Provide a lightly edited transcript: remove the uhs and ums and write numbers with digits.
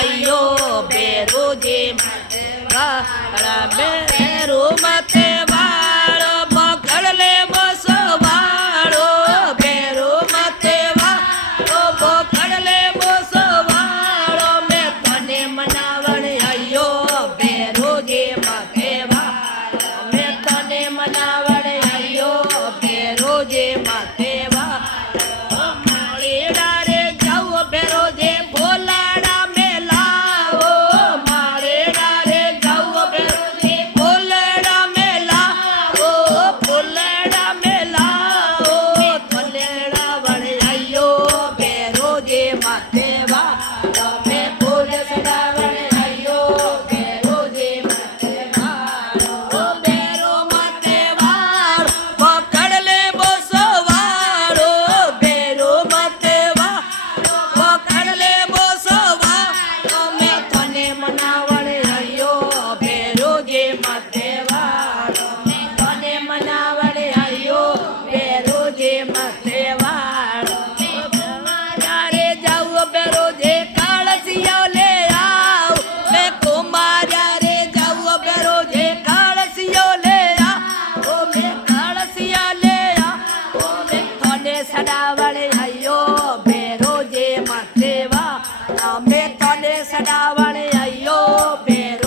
अयो बेरो जे बेरो मते वाळो पकड़ ले बसवाड़ो बेरो मते वाळो पकड़ ले बसवाड़ो मैं तने मनावण अयो बेरो जे मते वाळो मैं तने मनावण अयो बेरो जे मते वाळो माळेड़ा रे जाओ बेरो जे भोलाड़ा मेला ओ माळेड़ा रे जाओ बेरो जे भोलाड़ा मेला ओ भोलाड़ा मेला ओ भोलेड़ा वण अयो बेरो जे माते वाळो मैं भोलेड़ा वण अयो बेरो जे माते वाळो ओ बेरो माते वाळो पकड़ ले बसवाड़ो बेरो माते वाळो पकड़ ले बसवाड़ो मैं तने मनावण अयो बेरो जे माते वाळो मैं तने मनावण अयो बेरो जे माते वाळो रे जाऊ बेरो जे काळसिया ले आओ मैं कुमारा रे जाऊ बेरो जे काळसिया ले आओ मैं काळसिया ले आओ मैं तने सदावण अयो बेरो जे माते वाळो मैं तने सदावण अयो बेरो